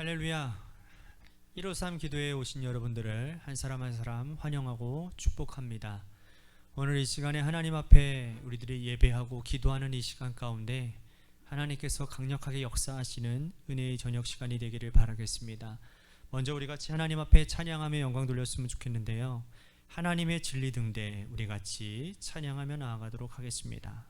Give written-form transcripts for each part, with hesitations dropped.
할렐루야. 153 기도에 오신 여러분들을 한 사람 한 사람 환영하고 축복합니다. 오늘 이 시간에 하나님 앞에 우리들이 예배하고 기도하는 이 시간 가운데 하나님께서 강력하게 역사하시는 은혜의 저녁 시간이 되기를 바라겠습니다. 먼저 우리 같이 하나님 앞에 찬양하며 영광 돌렸으면 좋겠는데요. 하나님의 진리 등대 우리 같이 찬양하며 나아가도록 하겠습니다.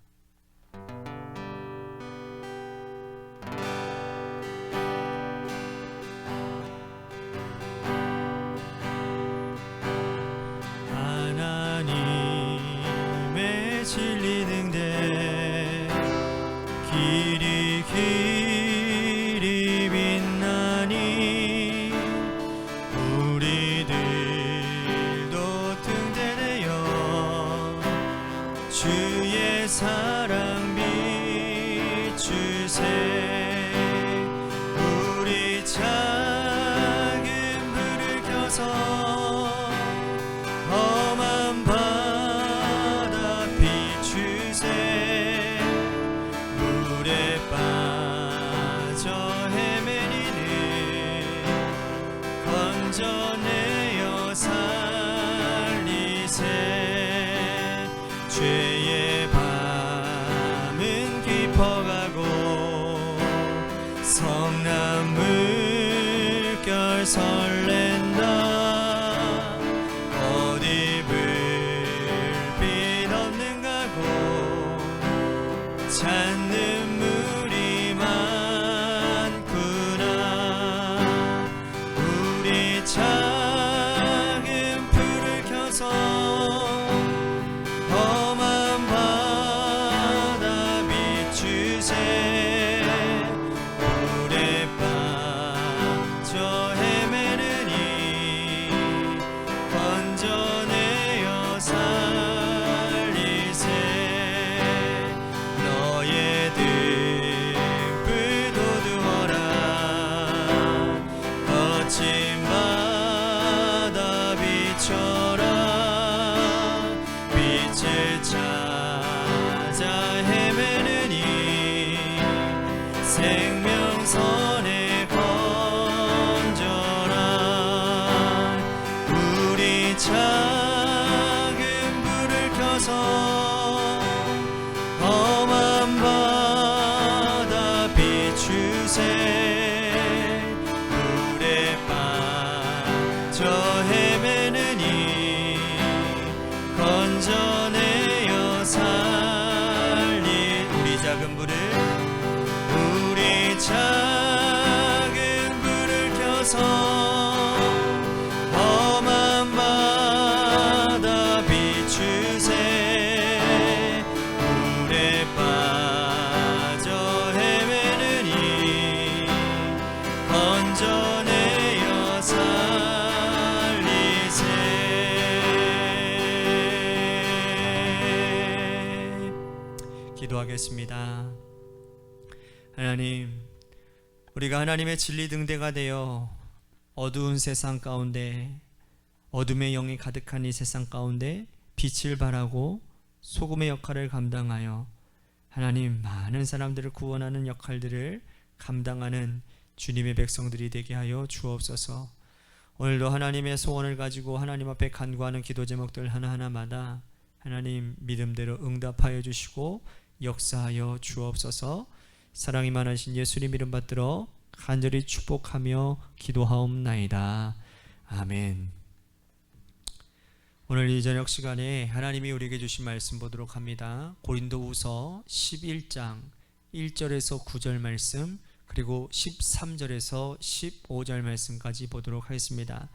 하나님의 진리 등대 길이 빛나니 우리들도 등대되어 주의 사랑 비추세. 우리 작은 불을 켜서 험한 바다 비추세. 물에 빠져 헤매니는 건져내어 살리세. 죄의 밤은 깊어가고 성난 물결 설렌다. 어디 불빛 없는가 고 찾는 물이 많구나. 우리 작은 불을 켜서 험한 바다 비추세. 물에 빠져 헤매느니 건져내어 살리세. 너의 등불 돋우어라. 거친 바다 비춰라. 빛을 찾아 헤매느니 생명선에 건져라. 우리 작은 불을 켜서 험한 바다 비추세. 물에 빠져 헤매느니 건져내어 살리. 우리 작은 불을 켜서 험한 바다 비추세. 물에 빠져 헤매느니 건져내어 살리세. 기도하겠습니다. 하나님, 우리가 하나님의 진리 등대가 되어 어두운 세상 가운데, 어둠의 영이 가득한 이 세상 가운데 빛을 발하고 소금의 역할을 감당하여 하나님 많은 사람들을 구원하는 역할들을 감당하는 주님의 백성들이 되게 하여 주옵소서. 오늘도 하나님의 소원을 가지고 하나님 앞에 간구하는 기도 제목들 하나하나마다 하나님 믿음대로 응답하여 주시고 역사하여 주옵소서. 사랑이 많으신 예수님 이름 받들어 간절히 축복하며 기도하옵나이다. 아멘. 오늘 이 저녁 시간에 하나님이 우리에게 주신 말씀 보도록 합니다. 고린도후서 11장 1절에서 9절 말씀, 그리고 13절에서 15절 말씀까지 보도록 하겠습니다.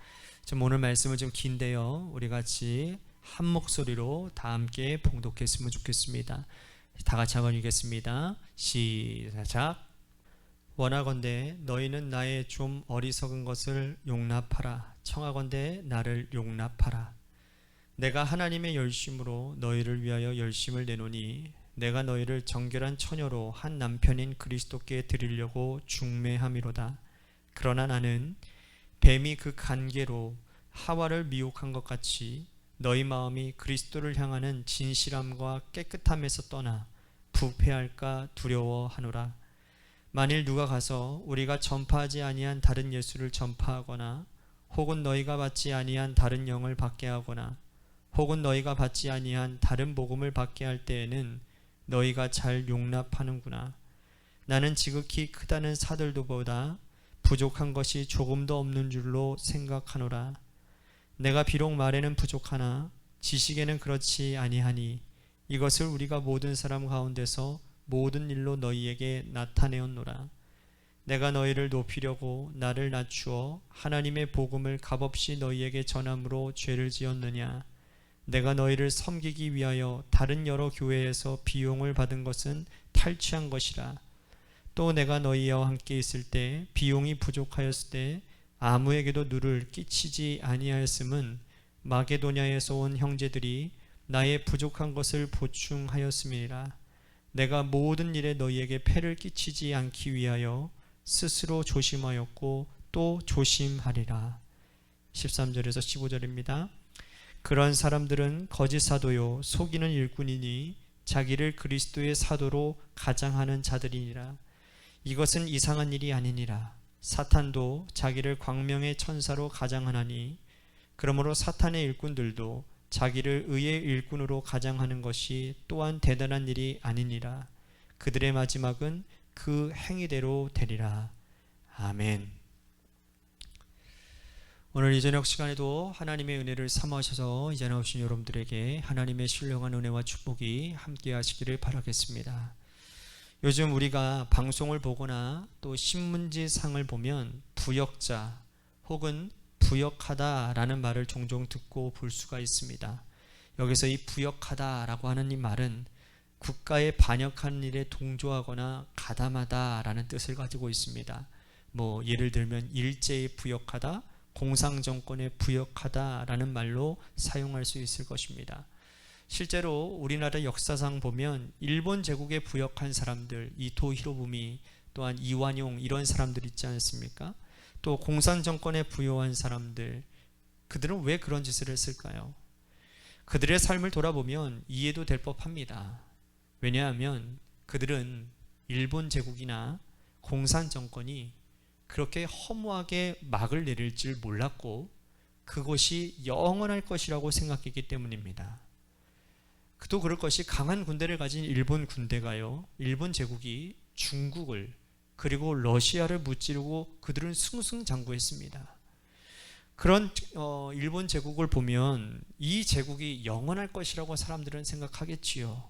좀 오늘 말씀은 좀 긴데요, 우리 같이 한 목소리로 다 함께 봉독했으면 좋겠습니다. 다 같이 한번 읽겠습니다. 시작. 원하건대 너희는 나의 좀 어리석은 것을 용납하라. 청하건대 나를 용납하라. 내가 하나님의 열심으로 너희를 위하여 열심을 내노니 내가 너희를 정결한 처녀로 한 남편인 그리스도께 드리려고 중매함이로다. 그러나 나는 뱀이 그 간계로 하와를 미혹한 것 같이 너희 마음이 그리스도를 향하는 진실함과 깨끗함에서 떠나 부패할까 두려워하노라. 만일 누가 가서 우리가 전파하지 아니한 다른 예수를 전파하거나 혹은 너희가 받지 아니한 다른 영을 받게 하거나 혹은 너희가 받지 아니한 다른 복음을 받게 할 때에는 너희가 잘 용납하는구나. 나는 지극히 크다는 사들도보다 부족한 것이 조금도 없는 줄로 생각하노라. 내가 비록 말에는 부족하나 지식에는 그렇지 아니하니 이것을 우리가 모든 사람 가운데서 모든 일로 너희에게 나타내었노라. 내가 너희를 높이려고 나를 낮추어 하나님의 복음을 값없이 너희에게 전함으로 죄를 지었느냐. 내가 너희를 섬기기 위하여 다른 여러 교회에서 비용을 받은 것은 탈취한 것이라. 또 내가 너희와 함께 있을 때 비용이 부족하였을 때 아무에게도 누를 끼치지 아니하였음은 마게도냐에서 온 형제들이 나의 부족한 것을 보충하였음이니라. 내가 모든 일에 너희에게 폐를 끼치지 않기 위하여 스스로 조심하였고 또 조심하리라. 13절에서 15절입니다. 그런 사람들은 거짓 사도요 속이는 일꾼이니 자기를 그리스도의 사도로 가장하는 자들이니라. 이것은 이상한 일이 아니니라. 사탄도 자기를 광명의 천사로 가장하나니 그러므로 사탄의 일꾼들도 자기를 의의 일꾼으로 가장하는 것이 또한 대단한 일이 아니니라. 그들의 마지막은 그 행위대로 되리라. 아멘. 오늘 이 저녁 시간에도 하나님의 은혜를 삼으셔서 이 자리에 오신 여러분들에게 하나님의 신령한 은혜와 축복이 함께 하시기를 바라겠습니다. 요즘 우리가 방송을 보거나 또 신문지상을 보면 부역자 혹은 부역하다라는 말을 종종 듣고 볼 수가 있습니다. 여기서 이 부역하다라고 하는 이 말은 국가에 반역하는 일에 동조하거나 가담하다라는 뜻을 가지고 있습니다. 예를 들면 일제에 부역하다, 공상정권에 부역하다라는 말로 사용할 수 있을 것입니다. 실제로 우리나라 역사상 보면 일본 제국에 부역한 사람들, 이토 히로부미, 또한 이완용 이런 사람들 있지 않습니까? 또 공산정권에 부여한 사람들, 그들은 왜 그런 짓을 했을까요? 그들의 삶을 돌아보면 이해도 될 법합니다. 왜냐하면 그들은 일본 제국이나 공산정권이 그렇게 허무하게 막을 내릴 줄 몰랐고 그것이 영원할 것이라고 생각했기 때문입니다. 또 그럴 것이 강한 군대를 가진 일본 군대가요, 일본 제국이 중국을 그리고 러시아를 무찌르고 그들은 승승장구했습니다. 그런 일본 제국을 보면 이 제국이 영원할 것이라고 사람들은 생각하겠지요.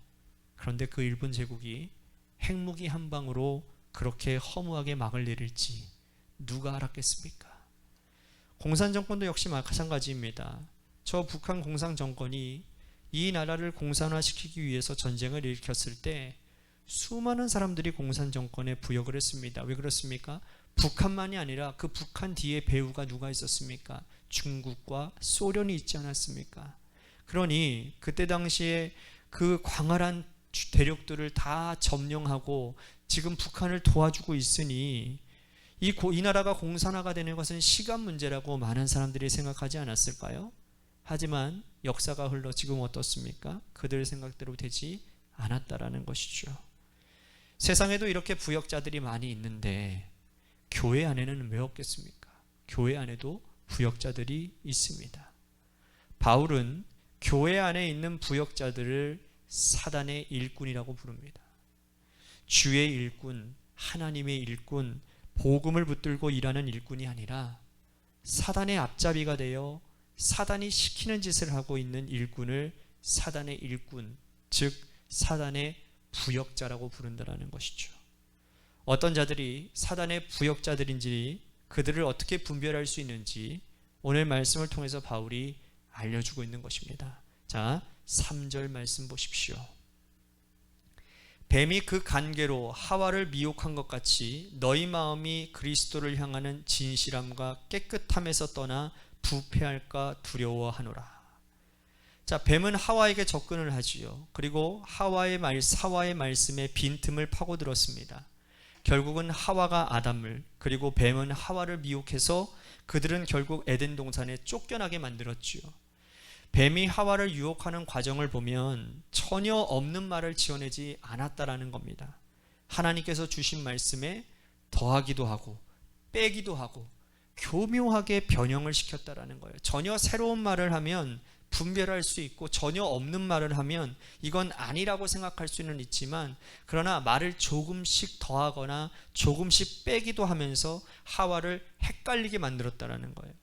그런데 그 일본 제국이 핵무기 한 방으로 그렇게 허무하게 막을 내릴지 누가 알았겠습니까? 공산정권도 역시 마찬가지입니다. 저 북한 공산정권이 이 나라를 공산화시키기 위해서 전쟁을 일으켰을 때 수많은 사람들이 공산정권에 부역을 했습니다. 왜 그렇습니까? 북한만이 아니라 그 북한 뒤에 배후가 누가 있었습니까? 중국과 소련이 있지 않았습니까? 그러니 그때 당시에 그 광활한 대륙들을 다 점령하고 지금 북한을 도와주고 있으니 이 나라가 공산화가 되는 것은 시간 문제라고 많은 사람들이 생각하지 않았을까요? 하지만 역사가 흘러 지금 어떻습니까? 그들 생각대로 되지 않았다라는 것이죠. 세상에도 이렇게 부역자들이 많이 있는데 교회 안에는 왜 없겠습니까? 교회 안에도 부역자들이 있습니다. 바울은 교회 안에 있는 부역자들을 사단의 일꾼이라고 부릅니다. 주의 일꾼, 하나님의 일꾼, 복음을 붙들고 일하는 일꾼이 아니라 사단의 앞잡이가 되어 사단이 시키는 짓을 하고 있는 일꾼을 사단의 일꾼, 즉 사단의 부역자라고 부른다는 것이죠. 어떤 자들이 사단의 부역자들인지 그들을 어떻게 분별할 수 있는지 오늘 말씀을 통해서 바울이 알려주고 있는 것입니다. 자, 3절 말씀 보십시오. 뱀이 그 간계로 하와를 미혹한 것 같이 너희 마음이 그리스도를 향하는 진실함과 깨끗함에서 떠나 부패할까 두려워하노라. 자, 뱀은 하와에게 접근을 하지요. 그리고 하와의 말씀에 빈틈을 파고들었습니다. 결국은 하와가 아담을, 그리고 뱀은 하와를 미혹해서 그들은 결국 에덴 동산에 쫓겨나게 만들었지요. 뱀이 하와를 유혹하는 과정을 보면 전혀 없는 말을 지어내지 않았다라는 겁니다. 하나님께서 주신 말씀에 더하기도 하고 빼기도 하고 교묘하게 변형을 시켰다라는 거예요. 전혀 새로운 말을 하면 분별할 수 있고 전혀 없는 말을 하면 이건 아니라고 생각할 수는 있지만, 그러나 말을 조금씩 더하거나 조금씩 빼기도 하면서 하와를 헷갈리게 만들었다라는 거예요.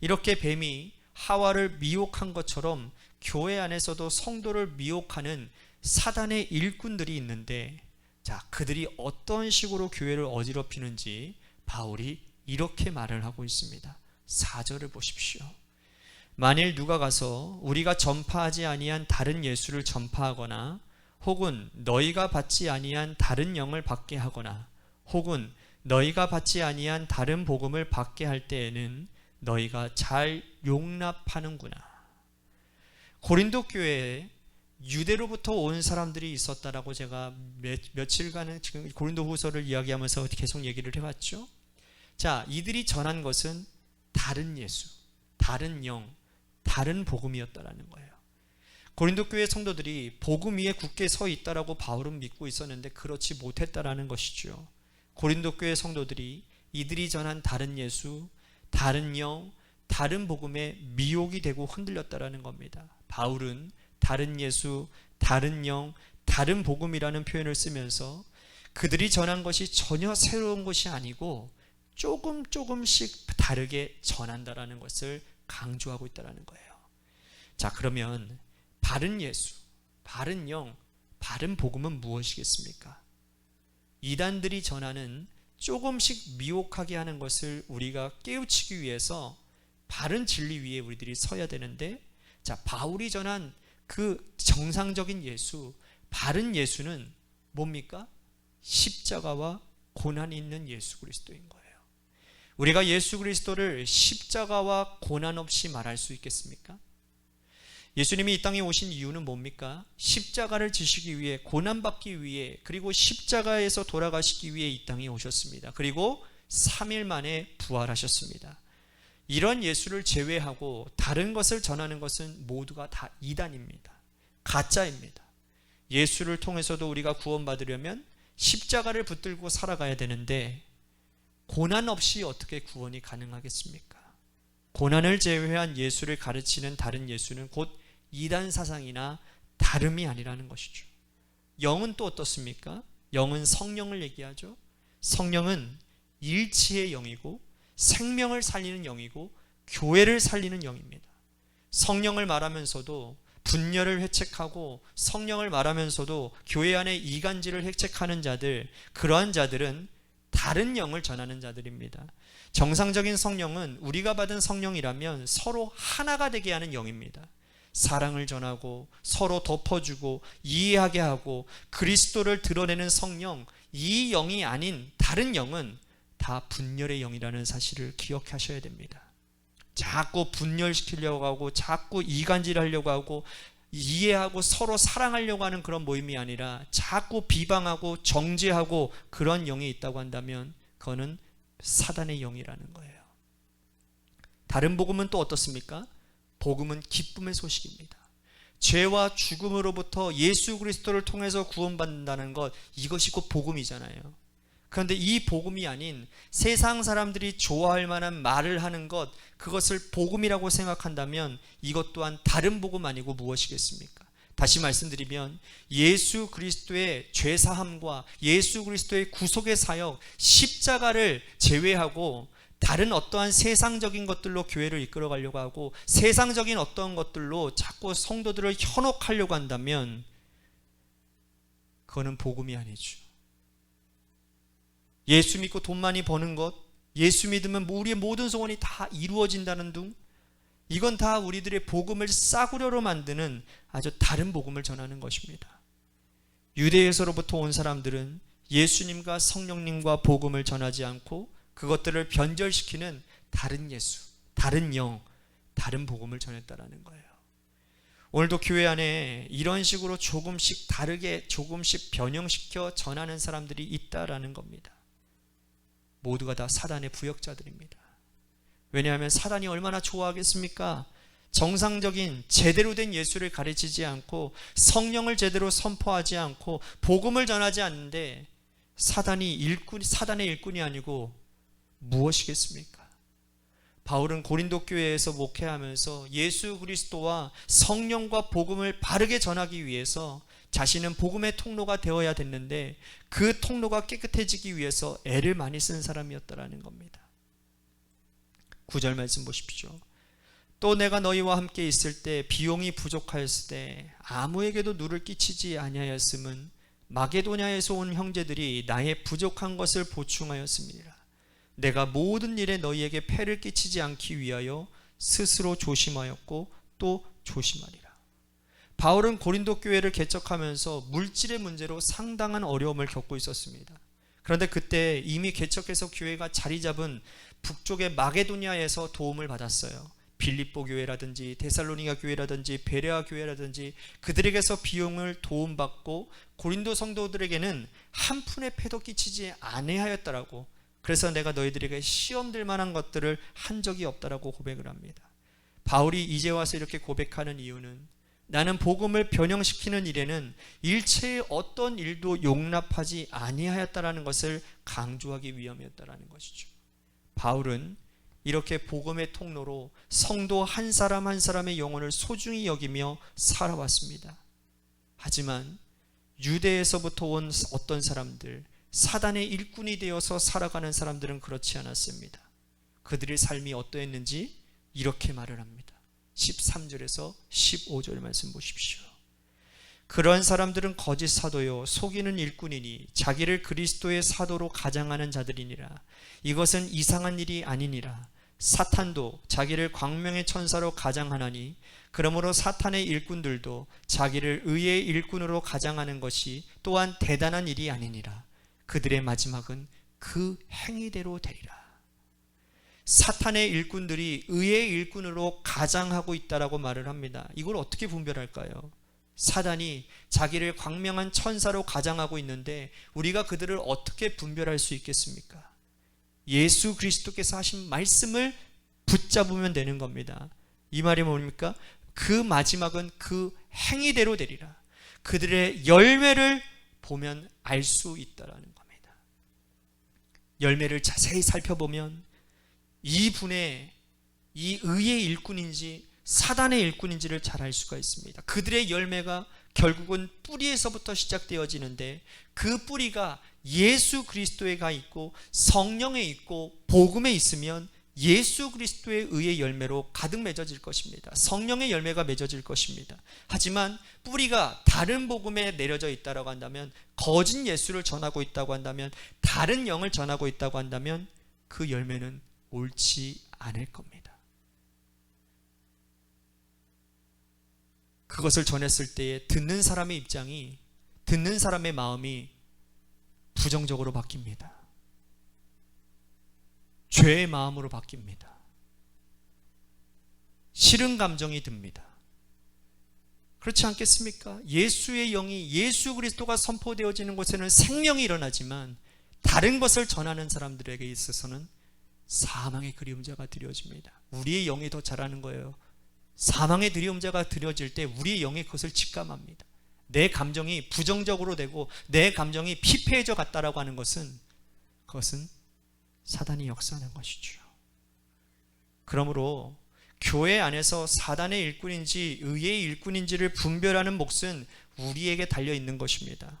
이렇게 뱀이 하와를 미혹한 것처럼 교회 안에서도 성도를 미혹하는 사단의 일꾼들이 있는데, 자, 그들이 어떤 식으로 교회를 어지럽히는지 바울이 이렇게 말을 하고 있습니다. 4절을 보십시오. 만일 누가 가서 우리가 전파하지 아니한 다른 예수를 전파하거나 혹은 너희가 받지 아니한 다른 영을 받게 하거나 혹은 너희가 받지 아니한 다른 복음을 받게 할 때에는 너희가 잘 용납하는구나. 고린도 교회에 유대로부터 온 사람들이 있었다라고 제가 며칠간은 지금 고린도 후서를 이야기하면서 계속 얘기를 해왔죠. 자, 이들이 전한 것은 다른 예수, 다른 영, 다른 복음이었다라는 거예요. 고린도 교회 성도들이 복음 위에 굳게 서 있다라고 바울은 믿고 있었는데 그렇지 못했다라는 것이죠. 고린도 교회 성도들이 이들이 전한 다른 예수, 다른 영, 다른 복음에 미혹이 되고 흔들렸다라는 겁니다. 바울은 다른 예수, 다른 영, 다른 복음이라는 표현을 쓰면서 그들이 전한 것이 전혀 새로운 것이 아니고 조금씩 다르게 전한다라는 것을 강조하고 있다는 거예요. 자, 그러면 바른 예수, 바른 영, 바른 복음은 무엇이겠습니까? 이단들이 전하는 조금씩 미혹하게 하는 것을 우리가 깨우치기 위해서 바른 진리 위에 우리들이 서야 되는데, 자, 바울이 전한 그 정상적인 예수, 바른 예수는 뭡니까? 십자가와 고난이 있는 예수 그리스도인 거예요. 우리가 예수 그리스도를 십자가와 고난 없이 말할 수 있겠습니까? 예수님이 이 땅에 오신 이유는 뭡니까? 십자가를 지시기 위해, 고난받기 위해, 그리고 십자가에서 돌아가시기 위해 이 땅에 오셨습니다. 그리고 3일 만에 부활하셨습니다. 이런 예수를 제외하고 다른 것을 전하는 것은 모두가 다 이단입니다. 가짜입니다. 예수를 통해서도 우리가 구원받으려면 십자가를 붙들고 살아가야 되는데 고난 없이 어떻게 구원이 가능하겠습니까? 고난을 제외한 예수를 가르치는 다른 예수는 곧 이단 사상이나 다름이 아니라는 것이죠. 영은 또 어떻습니까? 영은 성령을 얘기하죠. 성령은 일치의 영이고 생명을 살리는 영이고 교회를 살리는 영입니다. 성령을 말하면서도 분열을 회책하고 성령을 말하면서도 교회 안에 이간질을 회책하는 자들, 그러한 자들은 다른 영을 전하는 자들입니다. 정상적인 성령은 우리가 받은 성령이라면 서로 하나가 되게 하는 영입니다. 사랑을 전하고 서로 덮어주고 이해하게 하고 그리스도를 드러내는 성령, 이 영이 아닌 다른 영은 다 분열의 영이라는 사실을 기억하셔야 됩니다. 자꾸 분열시키려고 하고 자꾸 이간질하려고 하고 이해하고 서로 사랑하려고 하는 그런 모임이 아니라 자꾸 비방하고 정죄하고 그런 영이 있다고 한다면 그거는 사단의 영이라는 거예요. 다른 복음은 또 어떻습니까? 복음은 기쁨의 소식입니다. 죄와 죽음으로부터 예수 그리스도를 통해서 구원받는다는 것, 이것이 곧 복음이잖아요. 그런데 이 복음이 아닌 세상 사람들이 좋아할 만한 말을 하는 것, 그것을 복음이라고 생각한다면 이것 또한 다른 복음 아니고 무엇이겠습니까? 다시 말씀드리면 예수 그리스도의 죄사함과 예수 그리스도의 구속의 사역, 십자가를 제외하고 다른 어떠한 세상적인 것들로 교회를 이끌어가려고 하고 세상적인 어떤 것들로 자꾸 성도들을 현혹하려고 한다면 그거는 복음이 아니죠. 예수 믿고 돈 많이 버는 것, 예수 믿으면 우리의 모든 소원이 다 이루어진다는 둥, 이건 다 우리들의 복음을 싸구려로 만드는 아주 다른 복음을 전하는 것입니다. 유대에서로부터 온 사람들은 예수님과 성령님과 복음을 전하지 않고 그것들을 변절시키는 다른 예수, 다른 영, 다른 복음을 전했다라는 거예요. 오늘도 교회 안에 이런 식으로 조금씩 다르게 조금씩 변형시켜 전하는 사람들이 있다라는 겁니다. 모두가 다 사단의 부역자들입니다. 왜냐하면 사단이 얼마나 좋아하겠습니까? 정상적인 제대로 된 예수를 가르치지 않고 성령을 제대로 선포하지 않고 복음을 전하지 않는데 사단의 일꾼이 아니고 무엇이겠습니까? 바울은 고린도 교회에서 목회하면서 예수 그리스도와 성령과 복음을 바르게 전하기 위해서 자신은 복음의 통로가 되어야 됐는데 그 통로가 깨끗해지기 위해서 애를 많이 쓴 사람이었다라는 겁니다. 9절 말씀 보십시오. 또 내가 너희와 함께 있을 때 비용이 부족하였을 때 아무에게도 누를 끼치지 아니하였음은 마게도냐에서 온 형제들이 나의 부족한 것을 보충하였습니다. 내가 모든 일에 너희에게 폐를 끼치지 않기 위하여 스스로 조심하였고 또 조심하리라. 바울은 고린도 교회를 개척하면서 물질의 문제로 상당한 어려움을 겪고 있었습니다. 그런데 그때 이미 개척해서 교회가 자리 잡은 북쪽의 마게도냐에서 도움을 받았어요. 빌립보 교회라든지 데살로니가 교회라든지 베레아 교회라든지 그들에게서 비용을 도움받고 고린도 성도들에게는 한 푼의 폐도 끼치지 아니하였다라고, 그래서 내가 너희들에게 시험 들 만한 것들을 한 적이 없다라고 고백을 합니다. 바울이 이제 와서 이렇게 고백하는 이유는 나는 복음을 변형시키는 일에는 일체의 어떤 일도 용납하지 아니하였다라는 것을 강조하기 위함이었다라는 것이죠. 바울은 이렇게 복음의 통로로 성도 한 사람 한 사람의 영혼을 소중히 여기며 살아왔습니다. 하지만 유대에서부터 온 어떤 사람들, 사단의 일꾼이 되어서 살아가는 사람들은 그렇지 않았습니다. 그들의 삶이 어떠했는지 이렇게 말을 합니다. 13절에서 15절 말씀 보십시오. 그러한 사람들은 거짓 사도요 속이는 일꾼이니 자기를 그리스도의 사도로 가장하는 자들이니라. 이것은 이상한 일이 아니니라. 사탄도 자기를 광명의 천사로 가장하나니 그러므로 사탄의 일꾼들도 자기를 의의 일꾼으로 가장하는 것이 또한 대단한 일이 아니니라. 그들의 마지막은 그 행위대로 되리라. 사탄의 일꾼들이 의의 일꾼으로 가장하고 있다라고 말을 합니다. 이걸 어떻게 분별할까요? 사단이 자기를 광명한 천사로 가장하고 있는데 우리가 그들을 어떻게 분별할 수 있겠습니까? 예수 그리스도께서 하신 말씀을 붙잡으면 되는 겁니다. 이 말이 뭡니까? 그 마지막은 그 행위대로 되리라. 그들의 열매를 보면 알 수 있다라는 겁니다. 열매를 자세히 살펴보면 이분의 이 의의 일꾼인지 사단의 일꾼인지를 잘 알 수가 있습니다. 그들의 열매가 결국은 뿌리에서부터 시작되어지는데 그 뿌리가 예수 그리스도에 가 있고 성령에 있고 복음에 있으면 예수 그리스도의 의의 열매로 가득 맺어질 것입니다. 성령의 열매가 맺어질 것입니다. 하지만 뿌리가 다른 복음에 내려져 있다고 한다면, 거짓 예수를 전하고 있다고 한다면, 다른 영을 전하고 있다고 한다면 그 열매는 옳지 않을 겁니다. 그것을 전했을 때에 듣는 사람의 입장이, 듣는 사람의 마음이 부정적으로 바뀝니다. 죄의 마음으로 바뀝니다. 싫은 감정이 듭니다. 그렇지 않겠습니까? 예수의 영이, 예수 그리스도가 선포되어지는 곳에는 생명이 일어나지만 다른 것을 전하는 사람들에게 있어서는 사망의 그리움자가 드려집니다. 우리의 영이 더 잘하는 거예요. 사망의 그리움자가 드려질 때 우리의 영이 그것을 직감합니다. 내 감정이 부정적으로 되고 내 감정이 피폐해져 갔다라고 하는 것은, 그것은 사단이 역사하는 것이죠. 그러므로 교회 안에서 사단의 일꾼인지 의의 일꾼인지를 분별하는 몫은 우리에게 달려 있는 것입니다.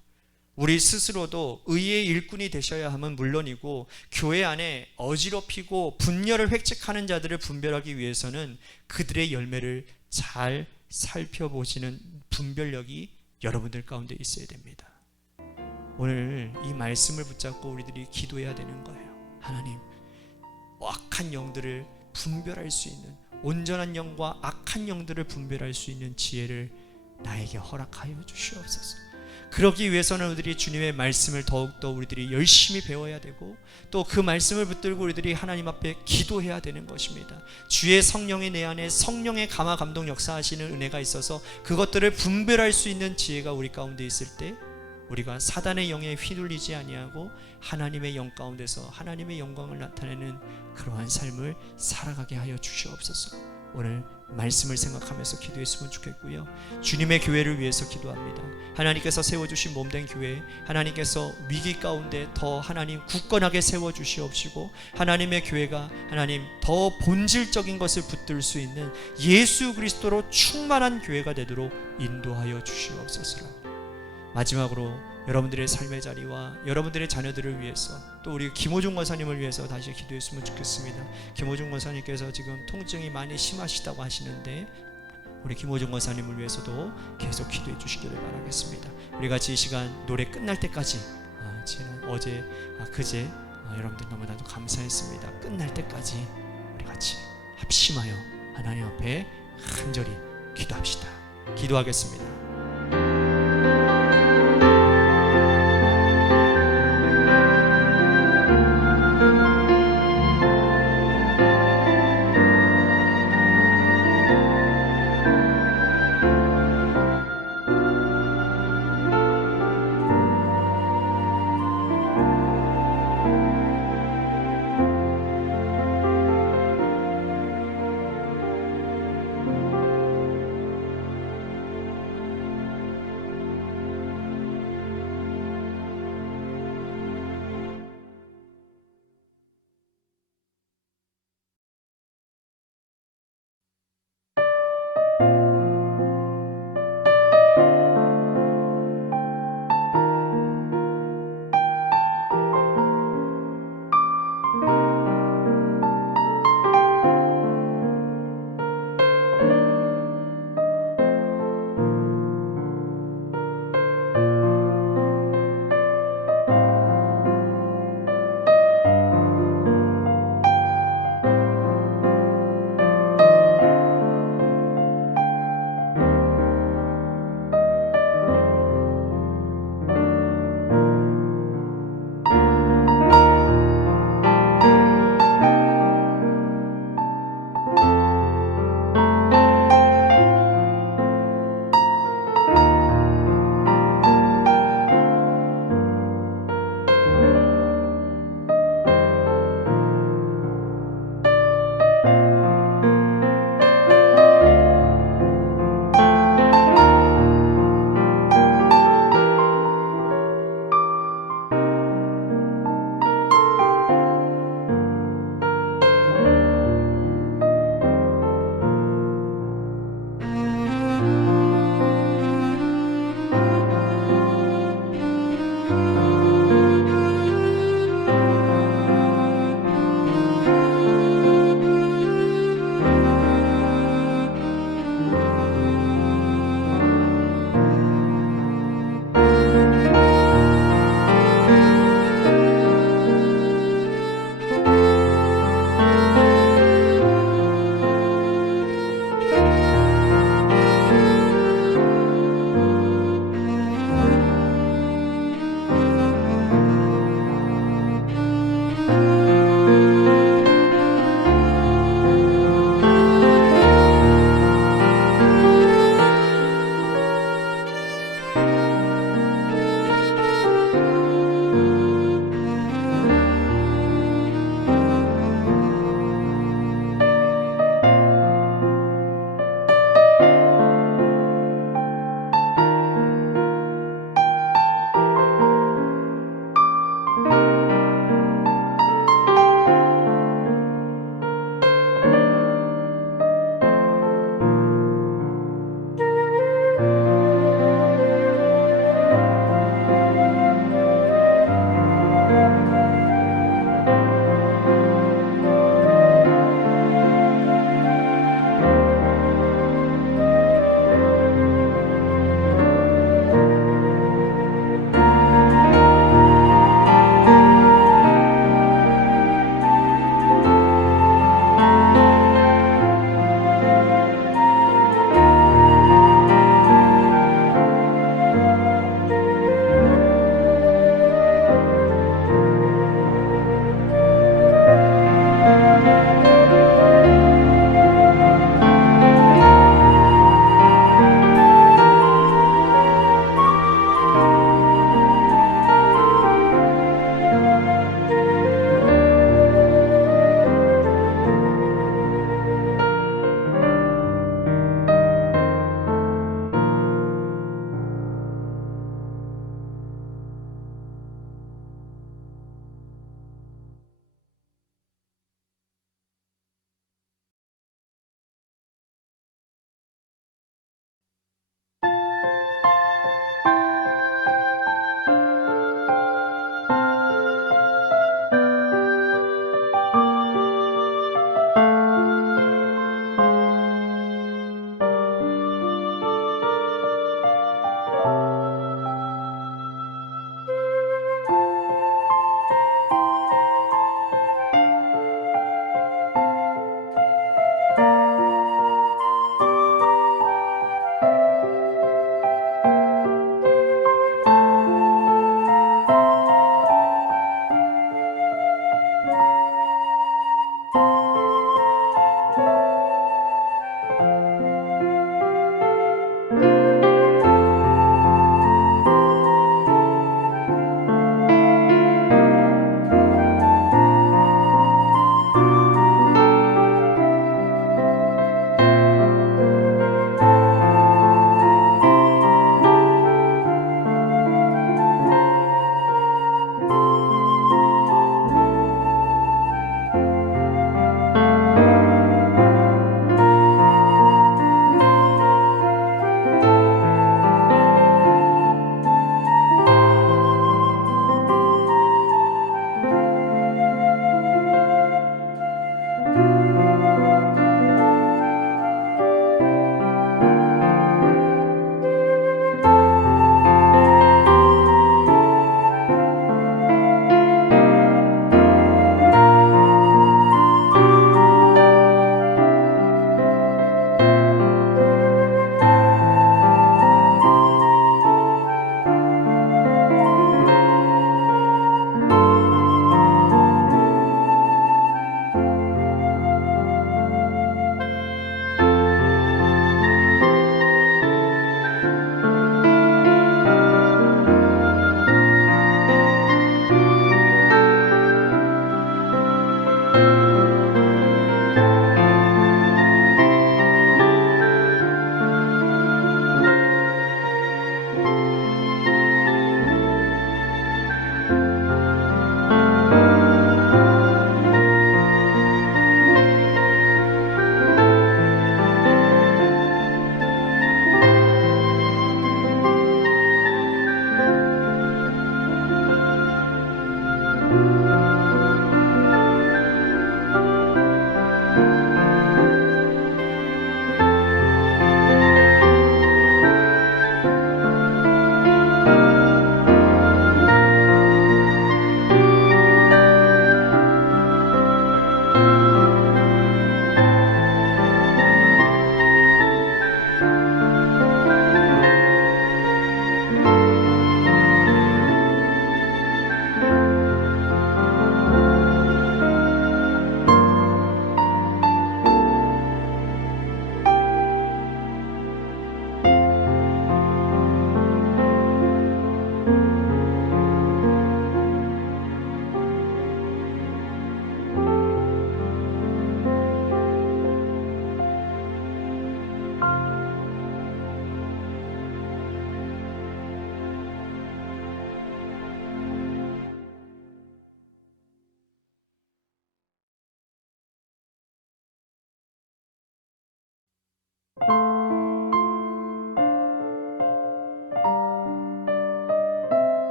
우리 스스로도 의의 일꾼이 되셔야 함은 물론이고, 교회 안에 어지럽히고 분열을 획책하는 자들을 분별하기 위해서는 그들의 열매를 잘 살펴보시는 분별력이 여러분들 가운데 있어야 됩니다. 오늘 이 말씀을 붙잡고 우리들이 기도해야 되는 거예요. 하나님, 악한 영들을 분별할 수 있는, 온전한 영과 악한 영들을 분별할 수 있는 지혜를 나에게 허락하여 주시옵소서. 그러기 위해서는 우리들이 주님의 말씀을 더욱더 우리들이 열심히 배워야 되고, 또 그 말씀을 붙들고 우리들이 하나님 앞에 기도해야 되는 것입니다. 주의 성령이 내 안에 성령의 감화 감동 역사하시는 은혜가 있어서 그것들을 분별할 수 있는 지혜가 우리 가운데 있을 때 우리가 사단의 영에 휘둘리지 아니하고 하나님의 영 가운데서 하나님의 영광을 나타내는 그러한 삶을 살아가게 하여 주시옵소서. 오늘 말씀을 생각하면서 기도했으면 좋겠고요. 주님의 교회를 위해서 기도합니다. 하나님께서 세워주신 몸된 교회, 하나님께서 위기 가운데 더 하나님 굳건하게 세워주시옵시고, 하나님의 교회가 하나님 더 본질적인 것을 붙들 수 있는 예수 그리스도로 충만한 교회가 되도록 인도하여 주시옵소서. 마지막으로 여러분들의 삶의 자리와 여러분들의 자녀들을 위해서, 또 우리 김호중 권사님을 위해서 다시 기도했으면 좋겠습니다. 김호중 권사님께서 지금 통증이 많이 심하시다고 하시는데, 우리 김호중 권사님을 위해서도 계속 기도해 주시기를 바라겠습니다. 우리 같이 이 시간 노래 끝날 때까지, 어제 그제 여러분들 너무나도 감사했습니다. 끝날 때까지 우리 같이 합심하여 하나님 앞에 간절히 기도합시다. 기도하겠습니다.